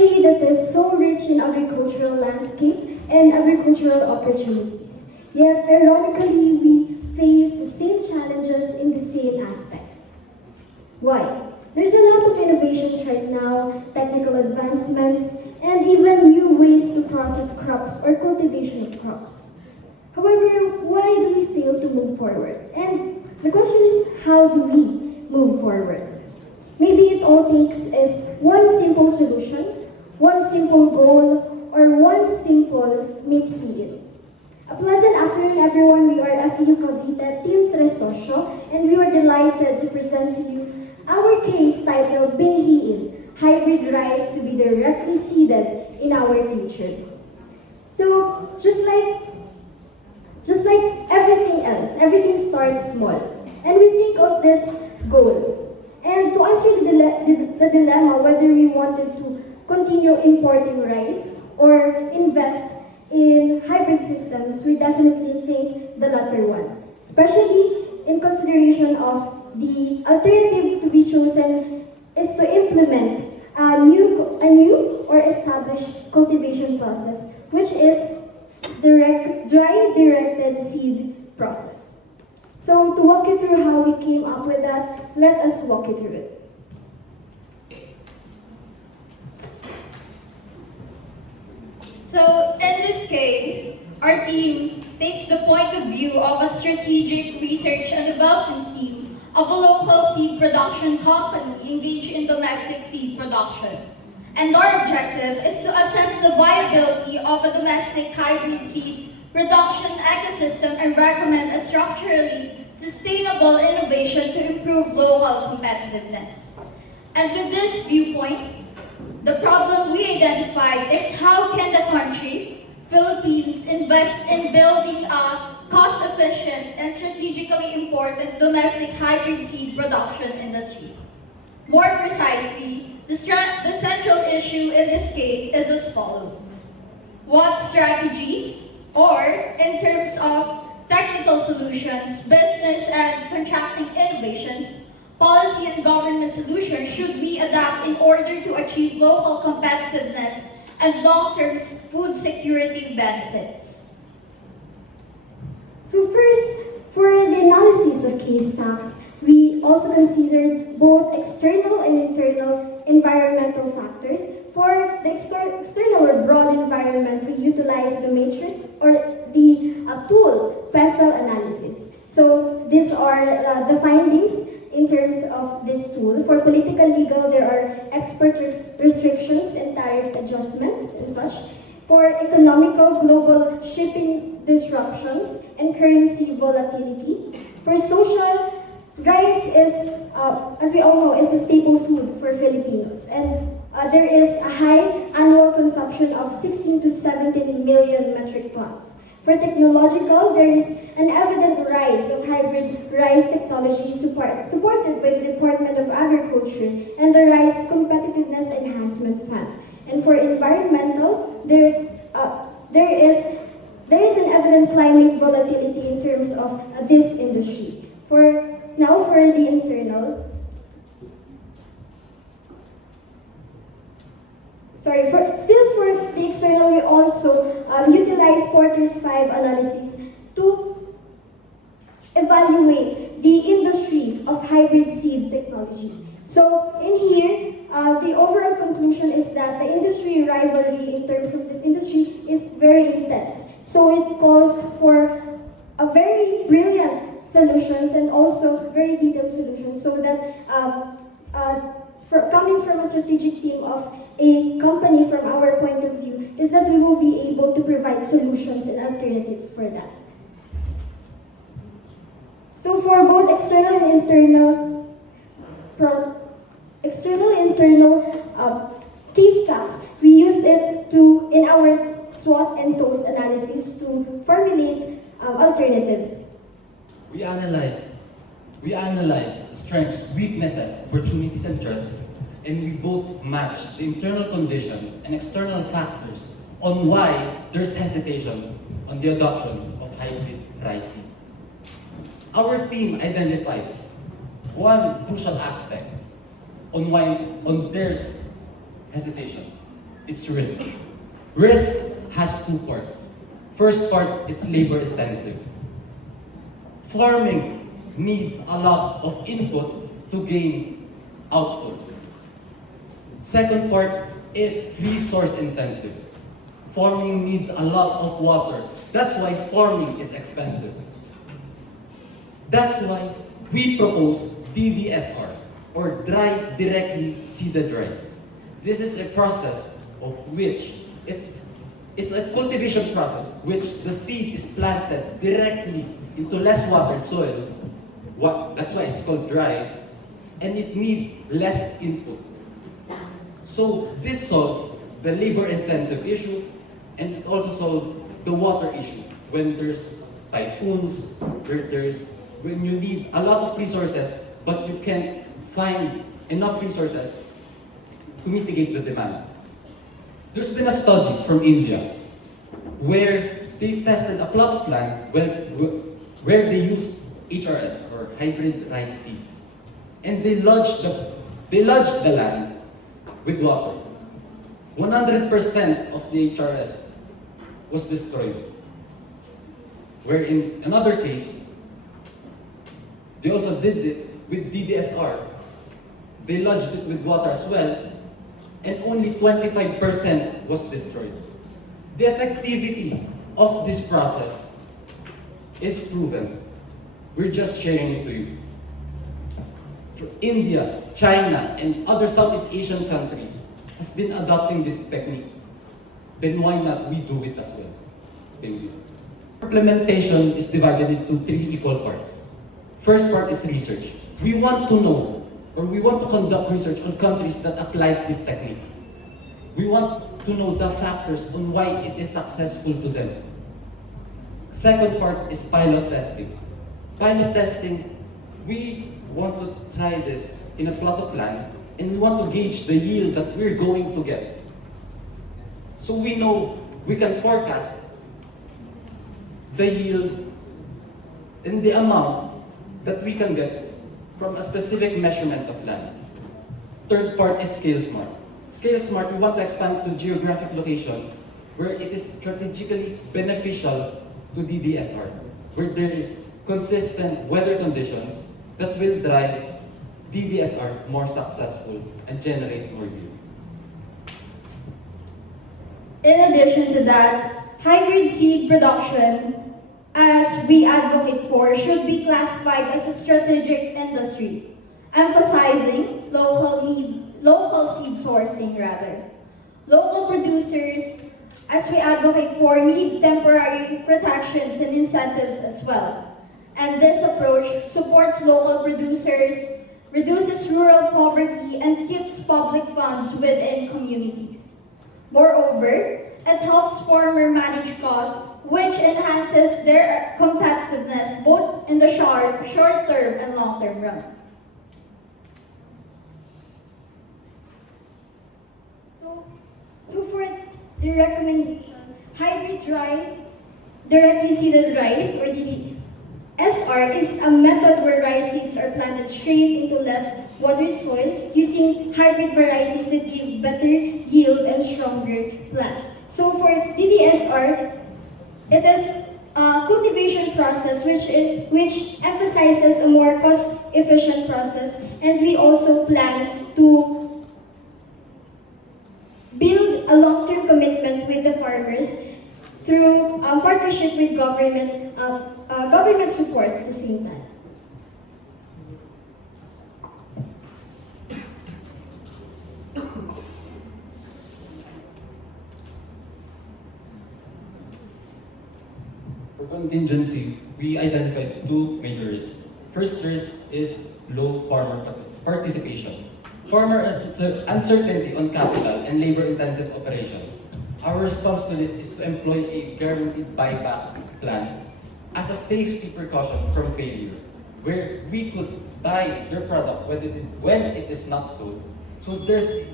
country that is so rich in agricultural landscape and agricultural opportunities. Yet, ironically, we face the same challenges in the same aspect. Why? There's a lot of innovations right now, technical advancements, and even new ways to process crops or cultivation of crops. However, why do we fail to move forward? And the question is, how do we move forward? Maybe it all takes is one simple solution, one simple goal, or one simple meet. A pleasant afternoon, everyone. We are FEU Cavite, Team Tresosyo, and we are delighted to present to you our case titled Binhiin, Hybrid Rice to be directly seeded in our future. So, just like everything else, everything starts small. And we think of this goal. And to answer the dilemma whether we wanted to continue importing rice or invest in hybrid systems, we definitely think the latter one, especially in consideration of the alternative to be chosen is to implement a new or established cultivation process, which is dry directed seed process. So to walk you through how we came up with that, let us walk you through it. So in this case, our team takes the point of view of a strategic research and development team of a local seed production company engaged in domestic seed production. And our objective is to assess the viability of a domestic hybrid seed production ecosystem and recommend a structurally sustainable innovation to improve local competitiveness. And with this viewpoint, the problem we identified is how can the country, Philippines, invest in building a cost-efficient and strategically important domestic hybrid seed production industry. More precisely, the central issue in this case is as follows. What strategies, or in terms of technical solutions, business and contracting innovations, policy and government solutions should we adapt in order to achieve local competitiveness and long-term food security benefits? So first, for the analysis of case facts, we also considered both external and internal environmental factors. For the external or broad environment, we utilized the matrix or the tool PESEL analysis. So these are the findings in terms of this tool. For political legal, there are export restrictions and tariff adjustments and such. For economical, global shipping disruptions and currency volatility. For social, rice is, as we all know, is a staple food for Filipinos. And there is a high annual consumption of 16 to 17 million metric tons. For technological, there is an evident rise of hybrid rice technology supported by the Department of Agriculture and the Rice Competitiveness Enhancement Fund. And for environmental, there is an evident climate volatility in terms of this industry. For the internal, for the external, we also utilize Porter's 5 analysis to evaluate the industry of hybrid seed technology. So in here, the overall conclusion is that the industry rivalry in terms of this industry is very intense. So it calls for a very brilliant solutions and also very detailed solutions, so that coming from a strategic team of a company from our point of view is that we will be able to provide solutions and alternatives for that. So for both external and internal case facts, we used it in our SWOT and TOS analysis to formulate alternatives. We analyze the strengths, weaknesses, opportunities, and threats, and we both match the internal conditions and external factors on why there's hesitation on the adoption of hybrid rice seeds. Our team identified one crucial aspect on there's hesitation. it's risk. Risk has two parts. First part, it's labor intensive. Farming needs a lot of input to gain output. Second part, it's resource intensive. Farming needs a lot of water. That's why farming is expensive. That's why we propose DDSR, or dry directly seeded rice. This is a process of which it's a cultivation process which the seed is planted directly into less watered soil. That's why it's called dry, and it needs less input. So this solves the labor-intensive issue, and it also solves the water issue. When there's typhoons, when you need a lot of resources, but you can't find enough resources to mitigate the demand. There's been a study from India where they tested a plot of land where they used HRS, or hybrid rice seeds, and they lodged the land with water. 100% of the HRS was destroyed. Where in another case, they also did it with DDSR. They lodged it with water as well, and only 25% was destroyed. The effectivity of this process is proven. We're just sharing it to you. For India, China, and other Southeast Asian countries has been adopting this technique. Then why not we do it as well? Thank you. Implementation is divided into 3 equal parts. First part is research. We want to know, or we want to conduct research on countries that applies this technique. We want to know the factors on why it is successful to them. Second part is pilot testing. Pilot testing, we want to try this in a plot of land, and we want to gauge the yield that we're going to get. So we know we can forecast the yield and the amount that we can get from a specific measurement of land. Third part is scale smart. Scale smart, we want to expand to geographic locations where it is strategically beneficial to DDSR, where there is consistent weather conditions that will drive DDSR more successful and generate more yield. In addition to that, hybrid seed production, as we advocate for, should be classified as a strategic industry, emphasizing local seed sourcing rather. Local producers, as we advocate for, need temporary protections and incentives as well. And this approach supports local producers, reduces rural poverty, and keeps public funds within communities. Moreover, it helps farmers manage costs, which enhances their competitiveness both in the short-term and long-term run. So for the recommendation, hybrid dry directly seeded rice, or DDSR, is a method where rice seeds are planted straight into less watered soil using hybrid varieties that give better yield and stronger plants. So for DDSR, it is a cultivation process which emphasizes a more cost-efficient process, and we also plan to build a long-term commitment with the farmers through partnership with government support at the same time. For contingency, we identified 2 major risks. First risk is low farmer participation. Farmer uncertainty on capital and labor-intensive operations. Our response to this is to employ a guaranteed buyback plan as a safety precaution from failure, where we could buy their product when it is not sold. So there's